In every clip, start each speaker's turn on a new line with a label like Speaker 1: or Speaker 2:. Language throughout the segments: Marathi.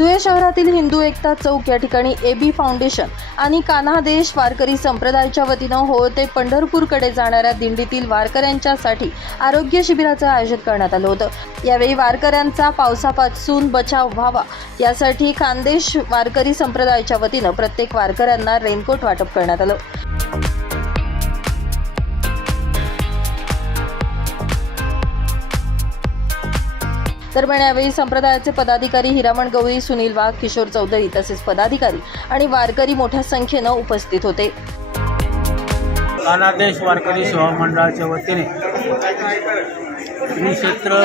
Speaker 1: धुळे शहरातील हिंदू एकता चौक या ठिकाणी ए बी फाउंडेशन आणि कान्हादेश वारकरी संप्रदायाच्या वतीनं हो ते पंढरपूरकडे जाणाऱ्या दिंडीतील वारकऱ्यांच्यासाठी आरोग्य शिबिराचं आयोजन करण्यात आलं होतं. यावेळी वारकऱ्यांचा पावसापासून बचाव व्हावा यासाठी खानदेश वारकरी संप्रदायाच्या वतीनं प्रत्येक वारकऱ्यांना रेनकोट वाटप करण्यात आलं. दरम्यान यावेळी संप्रदायाचे पदाधिकारी हिरामण गवळी सुनील वाघ किशोर चौधरी तसेच पदाधिकारी आणि वारकरी मोठ्या संख्येनं उपस्थित होते.
Speaker 2: अनादेश वारकरी सेवा मंडळाच्या वतीने श्री क्षेत्र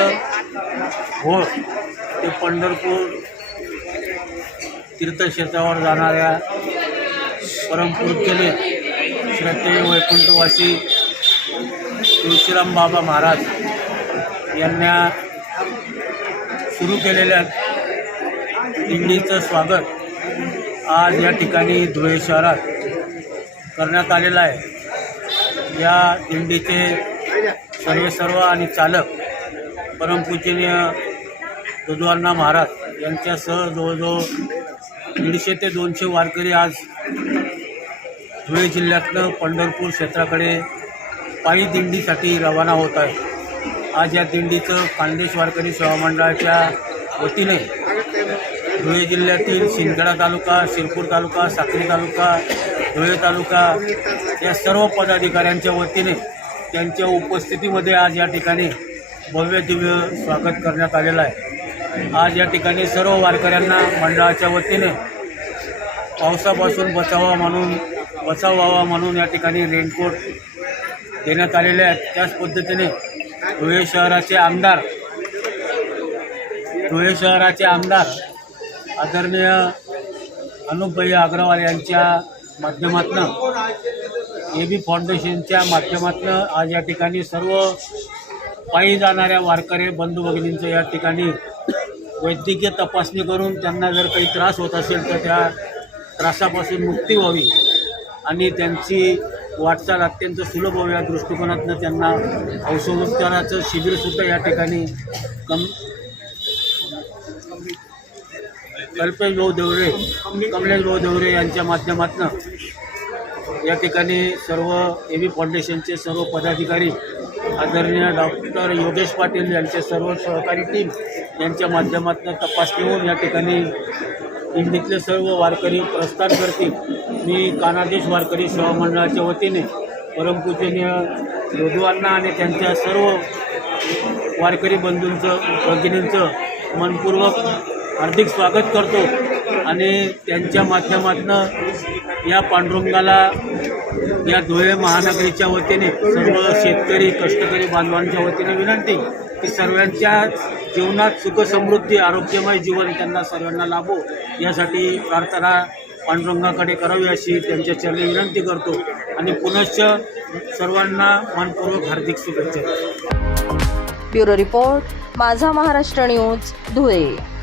Speaker 2: होळ ते पंढरपूर तीर्थक्षेत्रावर जाणाऱ्या परमपूज्यने श्रद्धेय वैकुंठवासी तुळशीराम बाबा महाराज यांना सुरू केलेल्या दिंडीचं स्वागत आज या ठिकाणी धुळे शहरात करण्यात आलेलं आहे. या दिंडीचे सर्वे सर्व आणि चालक परमपूजनीय दुधवारणा महाराज यांच्यासह जवळजवळ दीडशे ते दोनशे वारकरी आज धुळे जिल्ह्यातलं पंढरपूर क्षेत्राकडे पायी दिंडीसाठी रवाना होत आहे आज या दिंडीचं खानदेश वारकरी सेवा मंडळाच्या वतीने धुळे जिल्ह्यातील शिंदगडा तालुका शिरपूर तालुका साक्री तालुका धुळे तालुका या सर्व पदाधिकाऱ्यांच्या वतीने त्यांच्या उपस्थितीमध्ये आज या ठिकाणी भव्य दिव्य स्वागत करण्यात आलेलं आहे. आज या ठिकाणी सर्व वारकऱ्यांना मंडळाच्या वतीने पावसापासून बचावा म्हणून बचाव व्हावा म्हणून या ठिकाणी रेनकोट देण्यात आलेले आहेत. त्याच पद्धतीने धुळे शहराचे आमदार. धुळे शहराचे आमदार आदरणीय अनुपभाई अग्रवाल यांच्या माध्यमातून ए बी फाउंडेशनच्या माध्यमातून आज या ठिकाणी सर्व पायी जाणाऱ्या वारकरी बंधू भगिनींचं या ठिकाणी वैद्यकीय तपासणी करून त्यांना जर काही त्रास होत असेल तर त्या त्रासापासून मुक्ती व्हावी आणि त्यांची वाटचाल अत्यंत सुलभ हो या दृष्टिकोनातनं त्यांना औषधोपचाराचं शिबिरसुद्धा या ठिकाणी कम कल्पेशभाऊ देवरे कमलेशभाऊ देवरे यांच्या माध्यमातून या ठिकाणी सर्व ए बी फाउंडेशनचे सर्व पदाधिकारी आदरणीय डॉक्टर योगेश पाटील यांचे सर्व सहकारी टीम यांच्या माध्यमातून तपासणी होऊन या ठिकाणी दिंडीतले सर्व वारकरी प्रस्थान करतील. मी कानादेश वारकरी सेवा मंडळाच्या वतीने परमपूजनीय योधवांना आणि त्यांच्या सर्व वारकरी बंधूंचं भगिनींचं मनपूर्वक हार्दिक स्वागत करतो आणि त्यांच्या माध्यमातून या पांडुरंगाला या धुळे महानगरीच्या वतीने सर्व शेतकरी कष्टकरी बांधवांच्या वतीने विनंती की सर्वांच्या जीवनात सुख समृद्धी आरोग्यमय जीवन त्यांना सर्वांना लाभो. यासाठी प्रार्थना पांडुरंगाकडे करावी अशी त्यांच्या चरणी विनंती करतो. आणि पुनश्च सर्वांना मनपूर्वक हार्दिक शुभेच्छा.
Speaker 1: ब्युरो रिपोर्ट माझा महाराष्ट्र न्यूज धुळे.